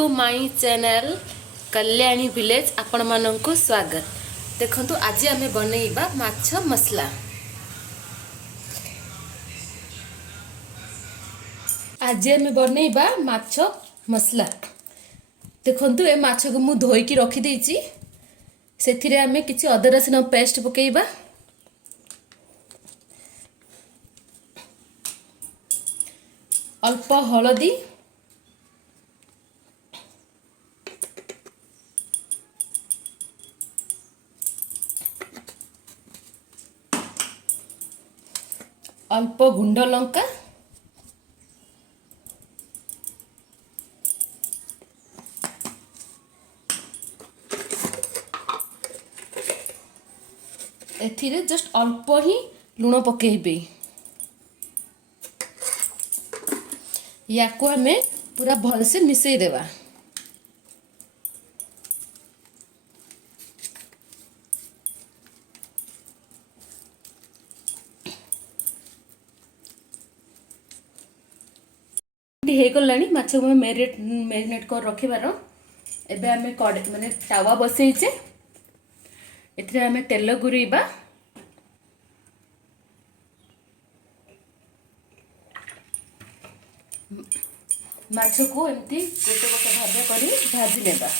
To my channel Kalyani village आपण माननको स्वागत। देखंतु आज आमे बनैबा माछ मसला। आज आमे बनैबा माछ मसला। देखंतु ए माछ को मु धोई की रखी देछि। सेथिरे आमे किछि अदा रसुन पेस्ट पकेइबा। अल्प हळदी, अल्प गुंड लंका, एथिरे जस्ट अल्प ही लुण पकेइबे। याको हमें पूरा भल से मिसई देवा। हे गलानी माछ को मैरिनेट कर रखिबार। एबे हमें कड़े माने तावा बसैचे। एथिरे हमें तेल गुरीबा। माछ को एमती गोटे गोटे भागे करी भाजी लेबा।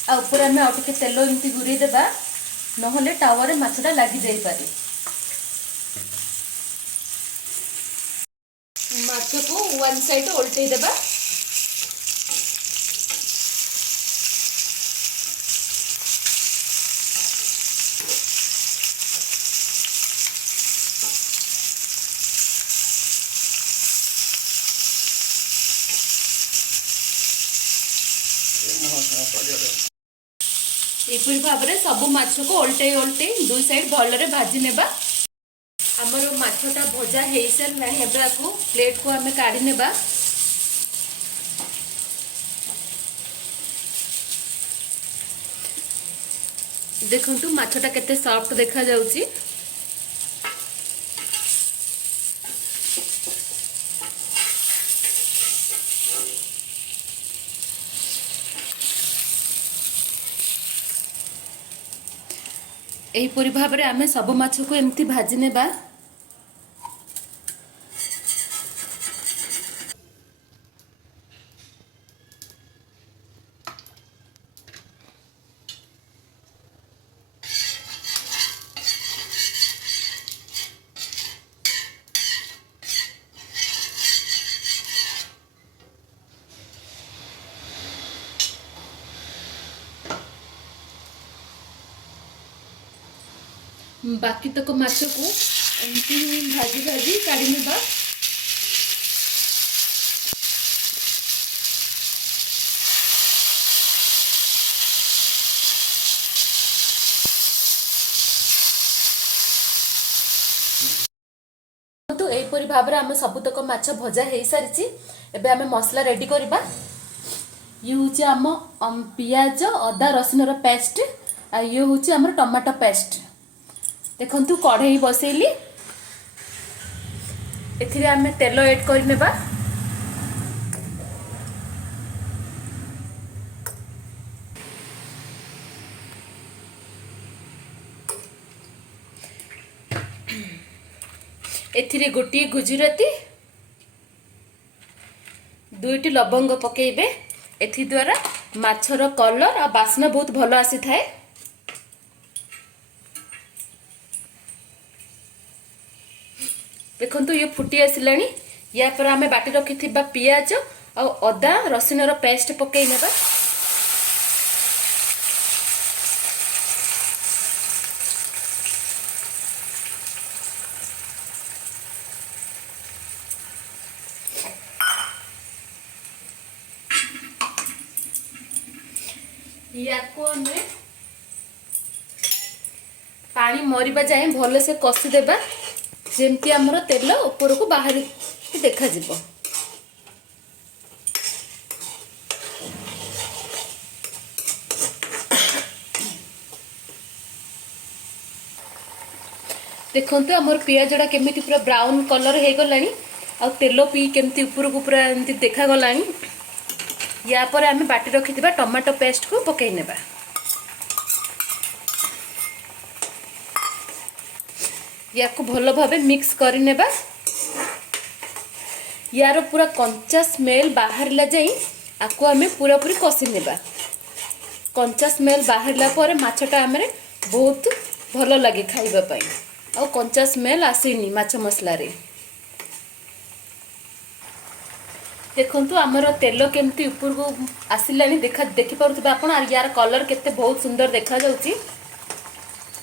आ ऊपर हमें आउ टिके तेल एमती गुरी देबा, नहले टावर माछटा लगी जाई पारे। माछ को वन साइड उल्टे देबा। एपरी भाव में सब माछ को उल्टे उल्टे दुई साइड भलरे भाजी नेबा। हमर माछटा भजा हे सारा हेबा को प्लेट को हमें काढ़ी नेबा। देखंतु माछटा केते सॉफ्ट देखा जाउची। एहीपरी भाव में आमे सब माछ को एमती भाजी नेबा। बाकी तक माछ को एमती भाजी भाजी काढ़ी नेबा। तो एपरी भाव में आम सबुतक माछ भजा हो सारी। एबे आमे मसला रेडी करबा। ये हूँ आम पियाज अदा रसुन पेस्ट आ ये हूँ आम टमाटो पेस्ट। देखंतु कढ़ई बसैली। एथिरे आमे तेल ऐड कर नेबा। एथिरे गोटी गुजराती, दुईटी लवंग पकेइबे। एथि द्वारा माछर कलर आ बास्ना बहुत भलो आसी थाए। देखंतु ये फुटी आसिलानी। या पर आमे बाटी रखी थिबा पियाज आ अदा रसुन पेस्ट पकई नेबा। या को हमें पानी मरिबा जाए भल से कषी देबा जेमती हमर तेल ऊपर को बाहर देखा जिवो। देखते आमर पियाजटा केमी पूरा ब्राउन कलर हो गलानी आ तेल पी केमती ऊपर को पूरा एमती देखा गलानी। या पर आम बाटी रखी टमाटो पेस्ट को पकई नेबा। या को भल भाव मिक्स कर नेबा। यार पूरा कंचा स्मेल बाहर जाई आपको आम पूरा पूरी कषि नेबा। कंचा स्मेल बाहरला पर माछटा आम बहुत भल लगे खाइबा पई आ कंचा स्मेल आसेनी माछ मसला रे। देखंतु आमर तेल केमती ऊपर को आसिलानी देखि पारुथिबा आपण। आ यार कलर केते बहुत सुंदर देखा जाउची।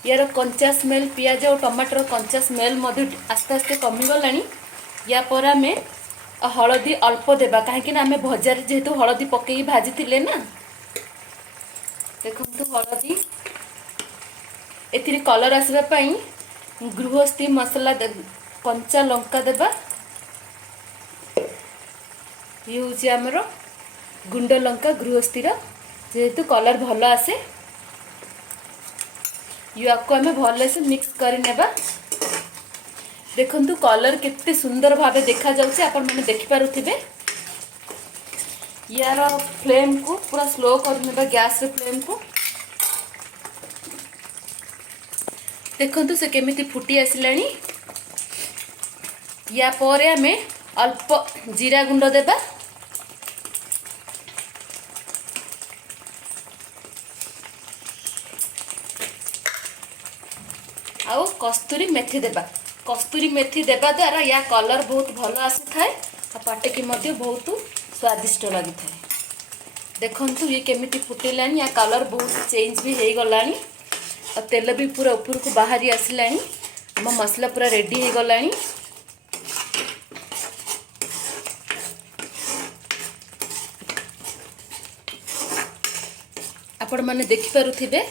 यार कंचा स्मेल पियाज और टमाटर कंचा स्मेल मध्य आस्ते आस्ते कमी गलानी। या पर आम हलदी अल्प देबा कहीं आम भजार जेहेतु हलदी पकई भाजी थिले ना। देखंतु हलदी एथिरे कलर आसबा पई गृहस्थी मसला कंचा लंका देबा। ये हूँ आमर गुंड लंका गृहस्थीर जेहेतु कलर भल आसे। या को आम भल से मिक्स कर नेबा। देखंतु कलर केते सुंदर भावे देखा जाउचे आपण माने देखि पारुथिबे। यार फ्लेम को पूरा स्लो कर नेबा गैस रे फ्लेम को। देखंतु से केमिति फुटी आसिलानी। या परे आमे अल्प जीरा गुंड देबा। आउ कस्तूरी मेथी देबा। कस्तूरी मेथी देबा द्वारा या कलर बहुत भल आसी थाए आ पाटे की मध्य बहुत स्वादिष्ट लगी थाए। देखंतु ये केमिति फुटेलानी या कलर बहुत चेंज भी हो गलानी और तेल भी पूरा ऊपर को बाहरी आसिलानी। हम मसला पूरा रेडी हो गलानी। आपण माने देखि पारुथिबे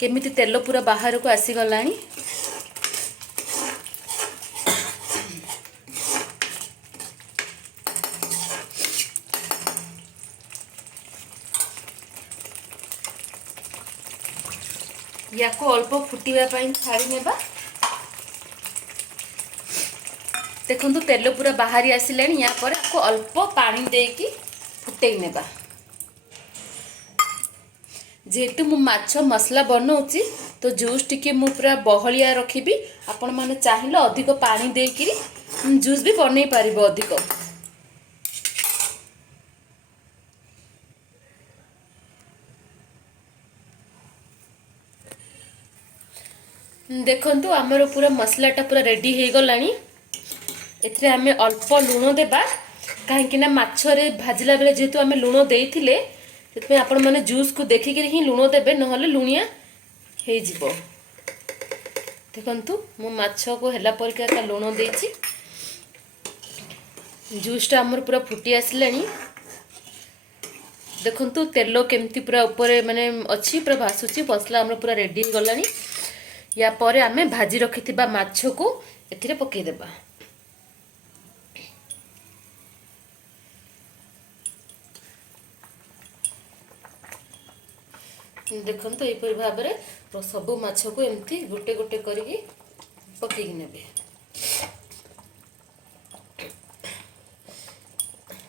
केमिति तेल पूरा बाहर को आसी गलानी। या को अल्प फुटिबा पई छाड़ी नेबा। देखंतु तेल पूरा बाहरी आसिलानी। या पर आपको अल्प पानी देकी फुटेई नेबा। जेहेतु मु माछ मसला बनाऊँगी तो जूस टिके मु पूरा बहलिया रखी। आपण माने चाहिए अधिक पानी देकी जूस भी बनई पारिबो अधिक। देखंतु आमर पूरा मसलाटा पूरा रेडी हो गलानी। एथिरे आमे अल्प लुण देबा कहीं ना माछरे भाजला बेले जेहेतु आमे लुण देइथिले सेतमे आपण माने जूस को देखिक ही लुण देबे नहले लुणिया हे जिवो। देखंतु मु माछ को हेला परिका का लुण देछि। जूसटा आमर पूरा फुटी आसलानी। देखंतु तेल केमती पूरा ऊपर माने अच्छी पूरा भासुची मसला आमर पूरा रेडी हो गलानी। या परे आमे भाजी रखिथिबा माछ को एथिरे पकई देबा। देखंतु एपरि भाबरे सबु माछ को एमती गोटे गोटे करिकी पकई नेबे।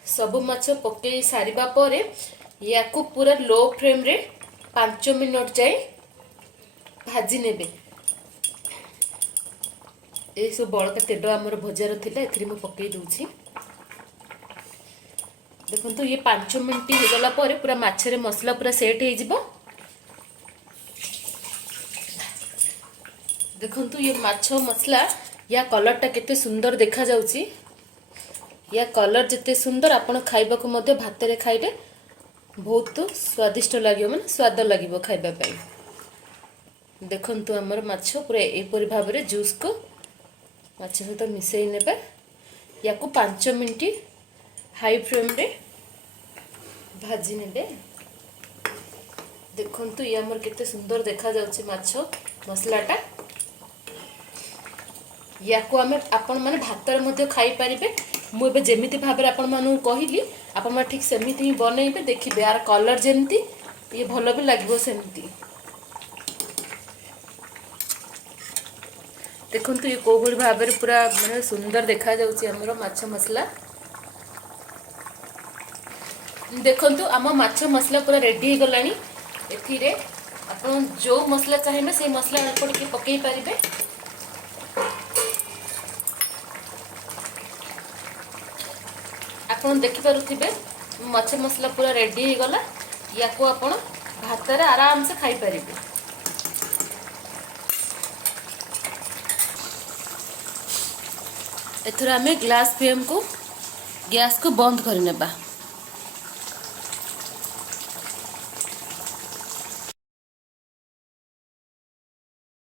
सबु माछ पकई सारिबा परे याकू पूरा लो फ्लेम रे 5 मिनट जाए भाजी नेबे। ए सब बड़का तेल आमर भजार थिला एथि मु पकई दूची। देखंतु ये 5 मिनट हो गला परे पूरा माछरे मसला पूरा सेट हो जिवो। देखंतु ये माछ मसला या कलरटा केते सुंदर देखा जाउची। या कलर जिते सुंदर आपण खाइबा को मध्य भात रे खाइबे बहुत स्वादिष्ट लागियो माने स्वाद लागिबो खाइबा पई। देखंतु हमर माछ पूरा एपरि भाबरे जूस को माछ सहित मिसई नेबे। या को 5 मिनट हाई फ्लेम रे भाजी नेबे। देखंतु ये हमर केते सुंदर देखा जाउची माछ मसलाटा। या को आमे आपण माने भातर मध्ये खाई परिबे। मु एबे जेमिति भाबरे आपण मानु कहिली आपण मा ठीक सेमिति बनेइबे देखिबे यार कलर जेमिति ये भलो भी लागबो सेमिति। देखंतु ये कोबुल भाबरे पूरा माने सुंदर देखा जाउची हमरो माछ मसला। देखंतु आम माछ मसला पूरा रेडी हो गलानी। एथिरे आपण जो मसला चाहिए से मसला अल्प टिके पकई पारिबे। आपण देखि पारुथिबे माछ मसला पूरा रेडी हो गला। या को आपण भातर आराम से खाई पारिबे। एथरा हमें ग्लास फ्लेम को गैस को बंद कर नेबा।